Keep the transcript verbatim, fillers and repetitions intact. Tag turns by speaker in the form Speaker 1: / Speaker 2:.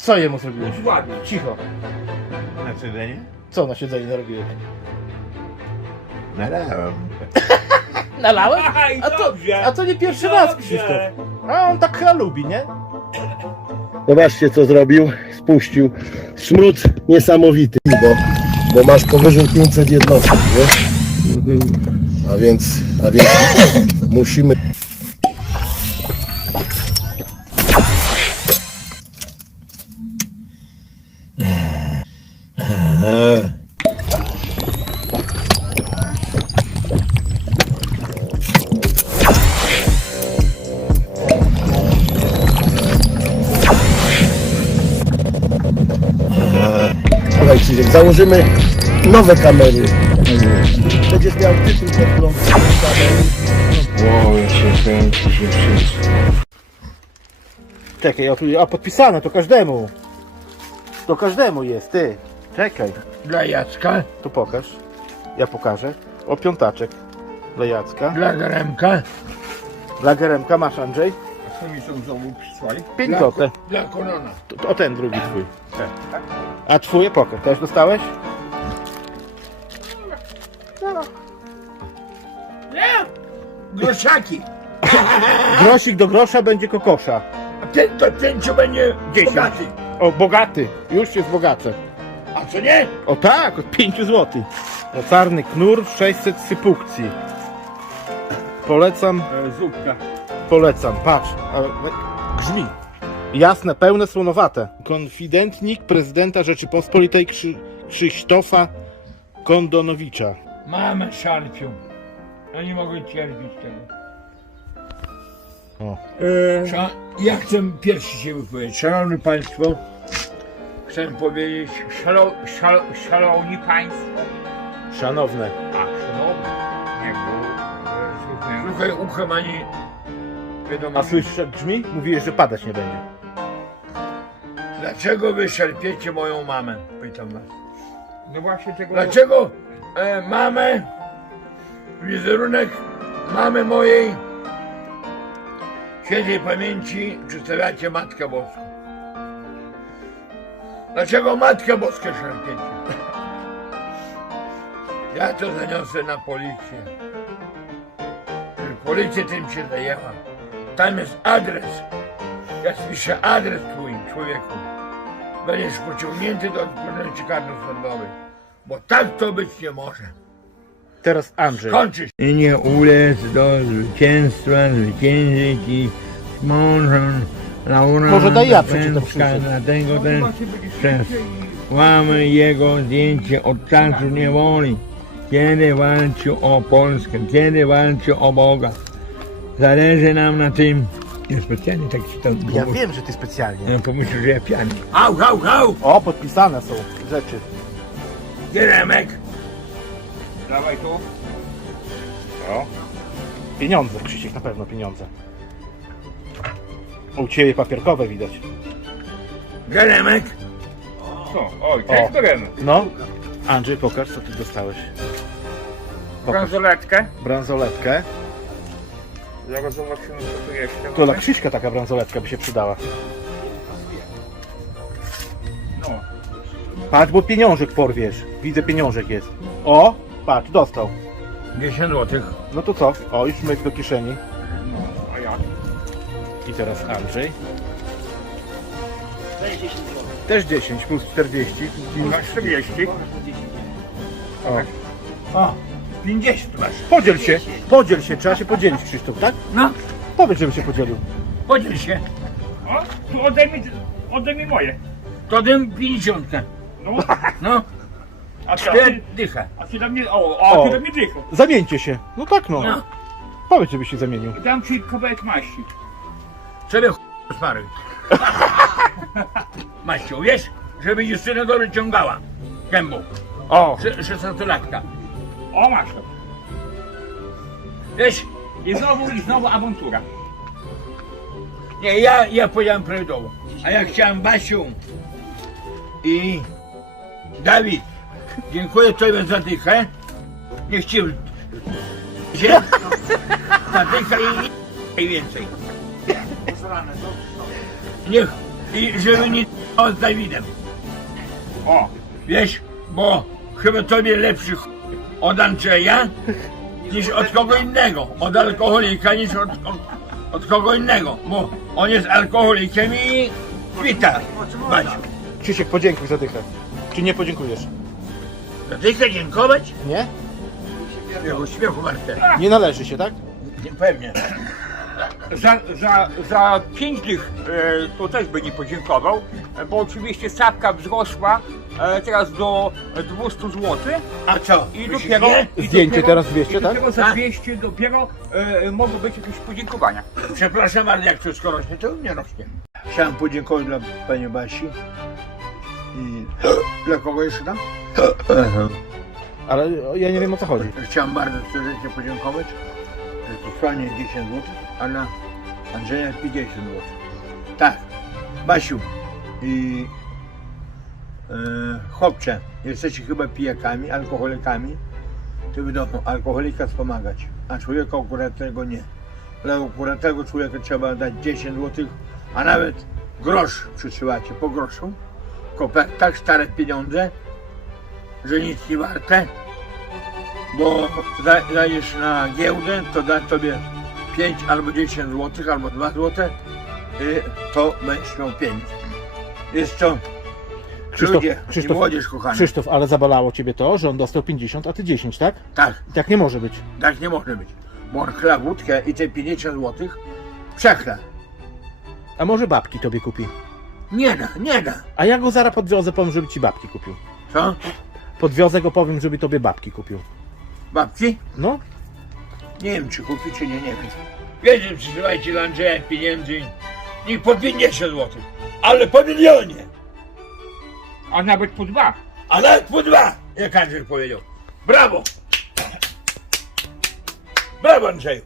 Speaker 1: Co jemu zrobiłeś?
Speaker 2: Ładnie.
Speaker 1: Cicho.
Speaker 3: Na siedzenie?
Speaker 1: Co na siedzeniu narobiłeś?
Speaker 3: Nalałem.
Speaker 1: Nalałem?
Speaker 2: Aj,
Speaker 1: A to,
Speaker 2: dobrze.
Speaker 1: a to nie pierwszy
Speaker 2: Dobrze.
Speaker 1: raz, Krzysztof. A on tak chyba lubi, nie?
Speaker 4: Zobaczcie, co zrobił. Spuścił smród niesamowity, bo, bo masz powyżej pięćset jednostek, wiesz? A więc, a więc musimy... Słuchaj, Krzysiek, założymy nowe kamery. Będziesz miał tytuł pod prąd kamery.
Speaker 3: Wow, ja się kręci się wszystko.
Speaker 1: Czekaj, a, tu- a podpisane to każdemu. To każdemu jest, ty. Czekaj.
Speaker 2: Dla Jacka,
Speaker 1: To pokaż. Ja pokażę. O, piątaczek. Dla Jacka.
Speaker 2: dla Garemka,
Speaker 1: Dla Geremka masz, Andrzej.
Speaker 2: a co mi są znowu przysłali?
Speaker 1: Pięć
Speaker 2: Dla
Speaker 1: złotych.
Speaker 2: Ko- Dla Konona.
Speaker 1: To, to, o ten drugi twój. A twój pokaż. Też dostałeś?
Speaker 2: Nie! Groszaki!
Speaker 1: Grosik do grosza będzie kokosza.
Speaker 2: A ten do pięciu będzie
Speaker 1: Dziesięć.
Speaker 2: bogaty.
Speaker 1: O, bogaty. Już jest bogacze.
Speaker 2: A co nie?
Speaker 1: O tak, od pięciu złotych. Mocarny knur sześćset sypukcji. Polecam,
Speaker 2: E, zupka.
Speaker 1: polecam. Patrz. Ale grzmi. Jasne, pełne, słonowate. Konfidentnik prezydenta Rzeczypospolitej Krzy Krzysztofa Kondonowicza.
Speaker 2: Mamę szarpią. Ja nie mogę cierpieć tego.
Speaker 1: O.
Speaker 2: Sza- ja chcę pierwszy się wypowiedzieć. Szanowni Państwo, chcę powiedzieć, szalo, szalo, szanowni Państwo.
Speaker 1: Szanowne.
Speaker 2: A, szanowni. Nie, bo e, słuchaj, słuchaj uchem ani wiadomo.
Speaker 1: A słyszysz jak grzmi? Mówiłeś, że padać nie będzie.
Speaker 2: Dlaczego wy szarpiecie moją mamę? Pytam was.
Speaker 5: No właśnie tego...
Speaker 2: Dlaczego e, mamę, wizerunek mamy mojej świętej pamięci przedstawiacie Matkę Boską? Dlaczego Matkę Boską szarpiecie? Ja to zaniosę na policję. Policja tym się zajęła. Tam jest adres. Ja spiszę adres twój, człowieku. Będziesz pociągnięty do odpowiedzialności karnej sądowej. Bo tak to być nie może.
Speaker 1: Teraz Andrzej.
Speaker 2: Kończysz.
Speaker 5: I nie ulec do zwycięstwa, zwyciężyć i z mążem Laura
Speaker 1: Może daj ja przeczytam,
Speaker 5: Zapędzka,
Speaker 1: Krzysiek.
Speaker 5: dlatego też przesyłamy jego zdjęcie od czasu niewoli, kiedy walczył o Polskę, kiedy walczył o Boga. Zależy nam na tym. Ja specjalnie tak czytam, bo
Speaker 1: Ja wiem, że ty specjalnie.
Speaker 5: ja pomyślał, że ja piany.
Speaker 2: Au, au, au!
Speaker 1: O, podpisane są rzeczy.
Speaker 2: Geremek!
Speaker 5: Dawaj tu.
Speaker 1: O. Pieniądze, Krzysiek, na pewno pieniądze. U ciebie papierkowe widać.
Speaker 2: Geremek!
Speaker 5: Co? Oj,
Speaker 1: O.
Speaker 5: też beremy.
Speaker 1: No. Andrzej, pokaż, co ty dostałeś. Pokaż.
Speaker 5: Bransoletkę.
Speaker 1: Bransoletkę.
Speaker 5: Zaraz zobaczymy, co tu jeszcze
Speaker 1: To dla
Speaker 5: mamy.
Speaker 1: Krzyśka taka bransoletka by się przydała.
Speaker 5: No.
Speaker 1: Patrz, bo pieniążek porwiesz. Widzę, pieniążek jest. O, patrz, dostał.
Speaker 2: dziesięć złotych.
Speaker 1: No to co? O, już myk do kieszeni.
Speaker 5: No, a jak?
Speaker 1: I teraz Andrzej. Też dziesięć plus czterdzieści.
Speaker 5: Masz czterdzieści.
Speaker 1: O.
Speaker 2: O! pięćdziesiąt masz.
Speaker 1: Podziel się, podziel się, trzeba się podzielić, Krzysztof, tak?
Speaker 2: No,
Speaker 1: Powiedz, żeby się podzielił.
Speaker 2: podziel się.
Speaker 5: O, tu oddaj mi, oddaj mi moje.
Speaker 2: To dym pięćdziesiątkę.
Speaker 5: No,
Speaker 2: No,
Speaker 5: a ty,
Speaker 2: cztery dycha.
Speaker 5: a ty do mnie, o, a
Speaker 1: O.
Speaker 5: ty do mnie dychu.
Speaker 1: Zamieńcie się. No tak no.
Speaker 2: No,
Speaker 1: Powiedz, żeby się zamienił.
Speaker 5: Dam ci kawałek maści.
Speaker 2: sobie ch... smaruj. Maścią, wiesz? Żeby Justyna dobrze ciągała. Gębą.
Speaker 1: O,
Speaker 2: szesnastolatka.
Speaker 5: O, masz to.
Speaker 2: Wiesz?
Speaker 5: I znowu, i znowu awantura.
Speaker 2: Nie, ja, ja powiedziałem prawidłowo. A ja chciałem Basiu i Dawid. Dziękuję Tobie za dychę. Niech Ci się za dychę i, i więcej. Niech i żeby nie z Dawidem. O, wiesz, bo chyba tobie lepszy ch... od Andrzeja niż od kogo innego, od alkoholika niż od, od, od kogo innego, bo on jest alkoholikiem i kwita. Bać.
Speaker 1: Krzysiek, podziękuj za dychę. Czy nie podziękujesz?
Speaker 2: Za ty chcesz dziękować?
Speaker 1: Nie?
Speaker 2: Jego śmiechu warte.
Speaker 1: Nie należy się, tak?
Speaker 2: Pewnie.
Speaker 6: Za, za, za pięć dych e, to też by nie podziękował, e, bo oczywiście stawka wzrosła e, teraz do dwieście złotych
Speaker 2: A co?
Speaker 6: i
Speaker 2: Myślisz,
Speaker 6: dopiero...
Speaker 2: nie?
Speaker 6: i
Speaker 1: Zdjęcie
Speaker 6: dopiero,
Speaker 1: teraz dwieście,
Speaker 6: i
Speaker 1: tak?
Speaker 6: dopiero za
Speaker 2: Tak.
Speaker 6: dwieście dopiero e, mogą być jakieś podziękowania.
Speaker 2: Przepraszam bardzo, jak wszystko rośnie, to u mnie rośnie. Chciałem podziękować dla pani Basi. I dla kogo jeszcze tam?
Speaker 1: Ale ja nie wiem, o co chodzi.
Speaker 2: Chciałem bardzo serdecznie podziękować za posłanie dziesięć złotych, a dla Andrzeja pięćdziesiąt złotych. Tak, Basiu i e, chłopcze, jesteście chyba pijakami, alkoholikami, to wiadomo, alkoholika wspomagać, a człowieka akurat tego nie. Dla akurat tego człowieka trzeba dać dziesięć złotych, a nawet grosz przysyłacie po groszu, tylko tak stare pieniądze, że nic nie warte, bo za- zajdziesz na giełdę, to da tobie pięć albo dziesięć złotych, albo dwa złote, i to będziesz miał pięć. Jest to
Speaker 1: Krzysztof,
Speaker 2: ludzie i
Speaker 1: Krzysztof,
Speaker 2: młodzież kochana.
Speaker 1: Krzysztof, ale zabolało ciebie to, że on dostał pięćdziesiąt, a ty dziesięć, tak?
Speaker 2: Tak,
Speaker 1: I tak nie może być.
Speaker 2: tak nie może być. Bo on chla wódkę i te pięćdziesiąt złotych przechla.
Speaker 1: A może babki tobie kupi?
Speaker 2: Nie da, nie da.
Speaker 1: A ja go zaraz podwiozę, powiem, żeby ci babki kupił.
Speaker 2: Co?
Speaker 1: Podwiozę go, powiem, żeby tobie babki kupił.
Speaker 2: Babci?
Speaker 1: No,
Speaker 2: Nie wiem, czy kupi, czy nie, nie wiem. Wiecie, przysyłajcie dla Andrzeja pieniędzy. Niech po pięćdziesiąt złotych, ale po milionie.
Speaker 6: A nawet po dwa.
Speaker 2: A nawet po dwa, jak Andrzej powiedział. Brawo! Brawo, Andrzeju!